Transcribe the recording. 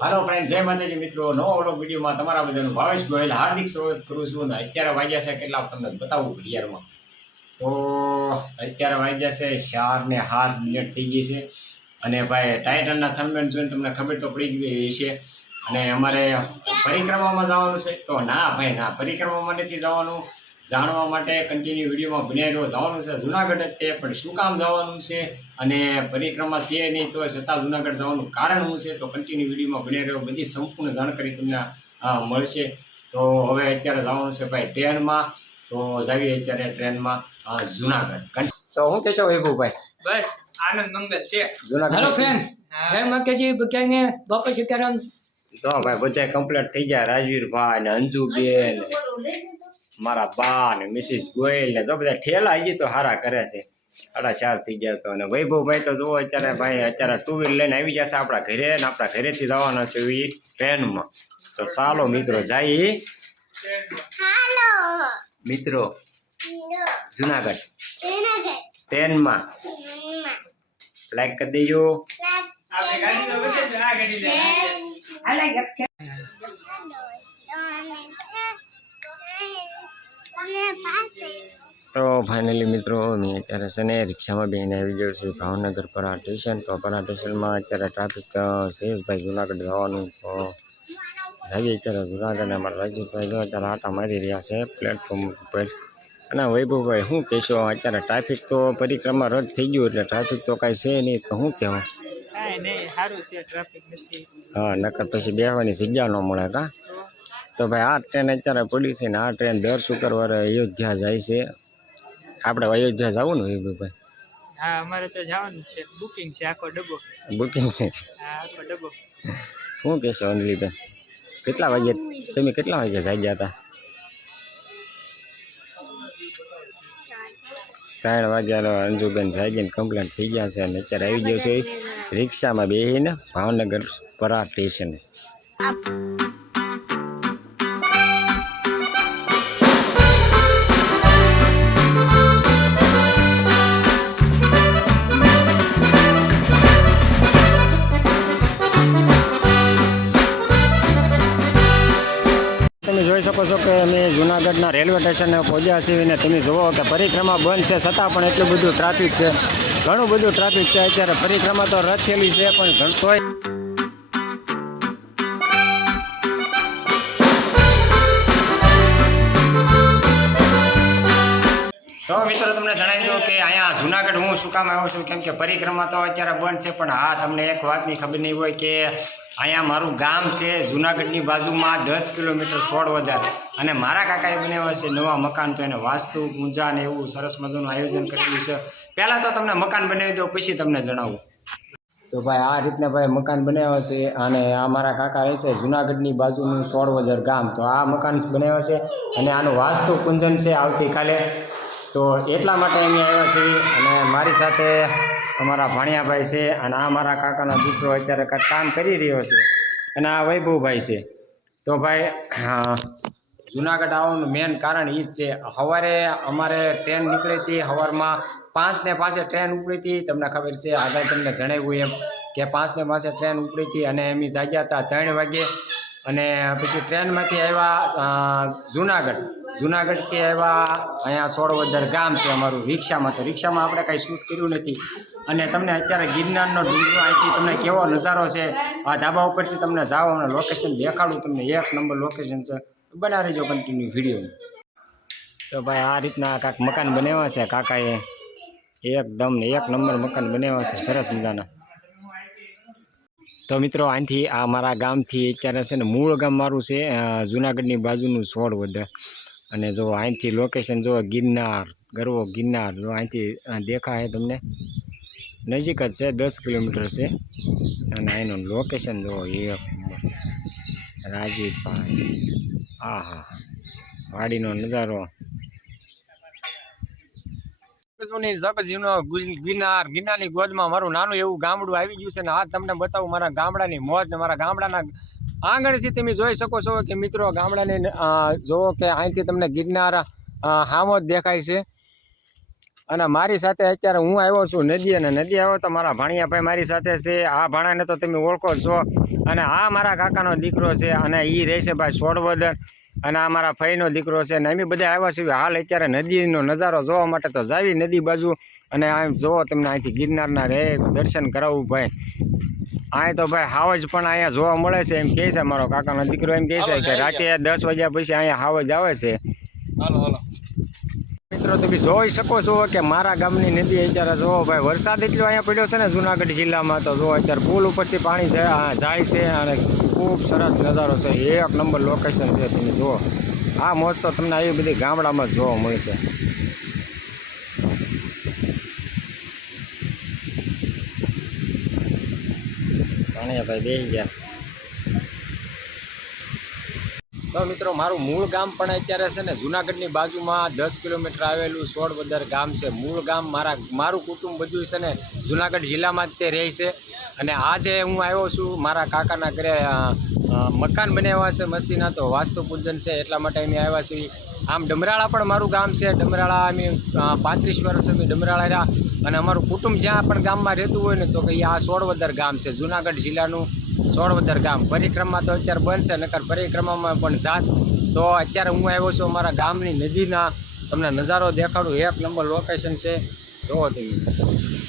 હાલો friend, જય માતાજી મિત્રો. નવો વ્લોગ વિડીયોમાં તમારા બધાનું ભાવેશ ગોયલ હાર્દિક સ્વાગત કરું છું. અને અત્યારે વાગ્યા છે કેટલા તમને બતાવું ઘડિયાળમાં. તો અત્યારે વાગ્યા છે 4:07 થઈ ગઈ છે. અને ભાઈ ટાઇટનના થંબનેલ જોઈને તમને ખબર તો પડી ગઈ હશે. અને અમારે પરિક્રમામાં જવાનું છે. તો ના ભાઈ ના, પરિક્રમામાં નથી જવાનું. જાણવા માટે કન્ટિન્યુ વિડીયોમાં બન્યા રહ્યો. જવાનું છે જુનાગઢ જ, તે પણ શું કામ જવાનું છે અને પરિક્રમા છે નહીં તો છતાં જુનાગઢ જવાનું કારણ શું છે, તો કન્ટિન્યુ વિડીયોમાં બન્યા રહ્યો. બધી સંપૂર્ણ જાણકારી તમને મળશે. તો હવે અત્યારે જવાનું છે ભાઈ ટ્રેનમાં. તો જાવીએ અત્યારે ટ્રેનમાં જુનાગઢ. તો હું કહેશો વૈભવભાઈ? બસ આનંદ મંગલ છે જુનાગઢ. હેલો ફ્રેન્ડ, જય માતાજી બધાને. બાપા સીતારામ. જો ભાઈ બધા કમ્પ્લીટ થઈ ગયા. રાજવીરભાઈ ને અંજુબેન, મારા બા ને મિસિસ ગોયલ ને જો બધા ઠેલા હજી તો હારા કરે છે. 4:30 થઈ ગયા તો. અને વૈભવભાઈ તો જુઓ અત્યારે ભાઈ અત્યારે 2 વ્હીલ લઈને આવી જશે આપણા ઘરે. ને આપણા ઘરેથી જવાના છે એ ટ્રેનમાં. તો ચાલો મિત્રો જઈએ મિત્રો જુનાગઢ ટ્રેનમાં. લાઈક કરી દેજો. આપણે ગાડી તો વચ્ચે જ આ ગાડી જાય તો ફાઇનલી મિત્રો અમે અત્યારે છે ને રિક્ષામાં બેસીને આવી ગયો છું ભાવનગર પરા સ્ટેશન. તો પરા સ્ટેશનમાં અત્યારે ટ્રાફિક છે ભાઈ જુનાગઢ જવાનું. તો જઈએ અત્યારે જુનાગઢ. અમારા રાજેશભાઈ જો અત્યારે આટા મારી રહ્યા છે પ્લેટફોર્મ ઉપર. અને વૈભવભાઈ શું કહેશો? અત્યારે ટ્રાફિક તો પરિક્રમા રદ થઈ ગયું એટલે ટ્રાફિક તો કાંઈ છે નહીં, તો શું કહેવું? કાંઈ નહીં, સારું છે, ટ્રાફિક નથી. હા, નકર પછી બેસવાની જગ્યા ન મળે કા. તો ભાઈ આ ટ્રેન અત્યારે પડી છે ને આ ટ્રેન દર શુક્રવારે અયોધ્યા જાય છે. આપણે અયોધ્યા જવું ને વૈભવભાઈ? હા, અમારે તો જવાનું છે. બુકિંગ છે આખો ડબ્બો. બુકિંગ છે? હા, આખો ડબ્બો. શું કહેશો અંજલિબેન? કેટલા વાગે તમે કેટલા વાગે જાગ્યા હતા? 3 વાગ્યા અંજુબેન જાગીને કમ્પ્લેન્ટ થઈ ગયા છે. અને અત્યારે આવી ગયો છે રિક્ષામાં બેસીને ભાવનગર પરા સ્ટેશન. તમે જોઈ શકો છો કે અમે જુનાગઢના રેલવે સ્ટેશને પહોંચ્યા છીએ. અને તમે જુઓ કે પરિક્રમા બંધ છે છતાં પણ એટલું બધું ટ્રાફિક છે. ઘણું બધું ટ્રાફિક છે અત્યારે. પરિક્રમા તો રદ થયેલી છે પણ ઘણતોય તો મિત્રો તમને જણાવી દઉં કે અહીંયા જુનાગઢ હું શું કામ આવ્યો છું, કેમ કે પરિક્રમા તો અત્યારે બંધ છે. પણ હા, તમને એક વાતની ખબર નહીં હોય કે અહીંયા મારું ગામ છે જુનાગઢની બાજુમાં 10 કિલોમીટર 16 વધારે. અને મારા કાકાએ બનાવ્યા છે નવા મકાન. તો એને વાસ્તુ પૂજા ને એવું સરસ મજાનું આયોજન કરેલું છે. પહેલાં તો તમને મકાન બનાવી દઉં પછી તમને જણાવું. તો ભાઈ આ રીતના ભાઈ મકાન બનાવ્યા છે. અને આ મારા કાકા રહે છે જુનાગઢની બાજુનું 16 ગામ. તો આ મકાન બનાવ્યા છે અને આનું વાસ્તુ પૂજન છે આવતીકાલે. તો એટલા માટે અમે આવ્યા છીએ. અને મારી સાથે અમારા ભાણિયાભાઈ છે. અને આ મારા કાકાનો દીકરો અત્યારે કાંઈક કામ કરી રહ્યો છે. અને આ વૈભવભાઈ છે. તો ભાઈ જુનાગઢ આવવાનું મેન કારણ એ જ છે. સવારે અમારે ટ્રેન નીકળી હતી. સવારમાં 5:05 ટ્રેન ઉપડી હતી. તમને ખબર છે, આગળ તમને જણાવ્યું એમ કે 5:05 ટ્રેન ઉપડી હતી. અને અમે જાગ્યા હતા 3 વાગે. અને પછી ટ્રેનમાંથી આવ્યા જુનાગઢથી આવ્યા અહીંયા 16 ગામ છે અમારું રિક્ષામાં. તો રિક્ષામાં આપણે કાંઈ શૂટ કર્યું નથી. અને તમને અત્યારે ગિરનારનો ડુંગરો અહીંથી તમને કેવો નજારો છે, આ ધાબા ઉપરથી તમને જાઓ અને લોકેશન દેખાડું તમને. 1 નંબર લોકેશન છે. બના રહેજો કન્ટિન્યુ વિડીયો. તો ભાઈ આ રીતના કાંઈક મકાન બનાવ્યા છે કાકાએ. એકદમ 1 નંબર મકાન બનાવ્યા છે, સરસ મજાના. તો મિત્રો અહીંથી આ મારા ગામથી અત્યારે છે ને મૂળ ગામ મારું છે જુનાગઢની બાજુનું 16 અને જો અહીંથી લોકેશન જો ગિરનાર, ગરવો ગિરનાર જો અહીંથી દેખાય તમને. નજીક જ છે, 10 કિલોમીટર છે. અને અહીંનું લોકેશન જો 1 નંબર. રાજવીરભાઈ, હા હા, વાડીનો નજારો. ગિરનારની ગોદમાં મારું નાનું એવું ગામડું આવી ગયું છે. ને આ તમને બતાવું મારા ગામડાની મોજ ને મારા ગામડાના આંગણથી તમે જોઈ શકો છો કે મિત્રો ગામડાની જુઓ કે અહીંથી તમને ગિરનાર હામો જ દેખાય છે. અને મારી સાથે અત્યારે હું આવ્યો છું નદી, અને નદી આવ્યો તો મારા ભાણિયાભાઈ મારી સાથે છે. આ ભાણાને તો તમે ઓળખો છો, અને આ મારા કાકાનો દીકરો છે, અને એ રહે છે ભાઈ સોડવદર, અને આ મારા ફઈનો દીકરો છે. અને અમે બધા આવ્યા છીએ હાલ અત્યારે નદીનો નજારો જોવા માટે. તો જાવી નદી બાજુ, અને આમ જોવો તમને અહીંથી ગિરનારના રે દર્શન કરાવવું ભાઈ. અહીં તો ભાઈ હાવજ પણ અહીંયા જોવા મળે છે, એમ કહે છે મારો કાકાનો દીકરો, એમ કહે છે કે રાતે 10 વાગ્યા પછી અહીંયા હાવજ આવે છે. મિત્રો તમે જોઈ શકો છો કે મારા ગામની નદી અત્યારે જોવો ભાઈ, વરસાદ એટલો અહીંયા પડ્યો છે ને જુનાગઢ જિલ્લામાં. તો જો અત્યારે પુલ ઉપરથી પાણી જાય છે, અને ખૂબ સરસ નજારો છે, એક નંબર લોકેશન છે. તમે જુઓ આ મોજ તો તમને આવી બધી ગામડામાં જ જોવા મળશે. ભાઈ બેસી ગયા. તો મિત્રો મારું મૂળ ગામ પણ અત્યારે છે ને જુનાગઢની બાજુમાં 10 કિલોમીટર આવેલું સોડવદર ગામ છે. મૂળ ગામ મારું કુટુંબ બધું છે ને જુનાગઢ જિલ્લામાં જ તે રહે છે. અને આજે હું આવ્યો છું મારા કાકાના ઘરે, મકાન બનાવ્યા છે મસ્તીના, તો વાસ્તુ પૂજન છે એટલા માટે અમે આવ્યા છીએ. આમ ડમરાળા પણ મારું ગામ છે. ડમરાળા અમે 35 વર્ષ અમે ડમરાળા રહ્યા, અને અમારું કુટુંબ જ્યાં પણ ગામમાં રહેતું હોય ને તો કે આ સોડવદર ગામ છે, જુનાગઢ જિલ્લાનું સોડવદર ગામ. પરિક્રમા તો અત્યારે બંધ છે, નકર પરિક્રમામાં પણ જાત. તો અત્યારે હું આવ્યો છું અમારા ગામની નદીના તમને નજારો દેખાડું, એક નંબર લોકેશન છે. જોવો તમે.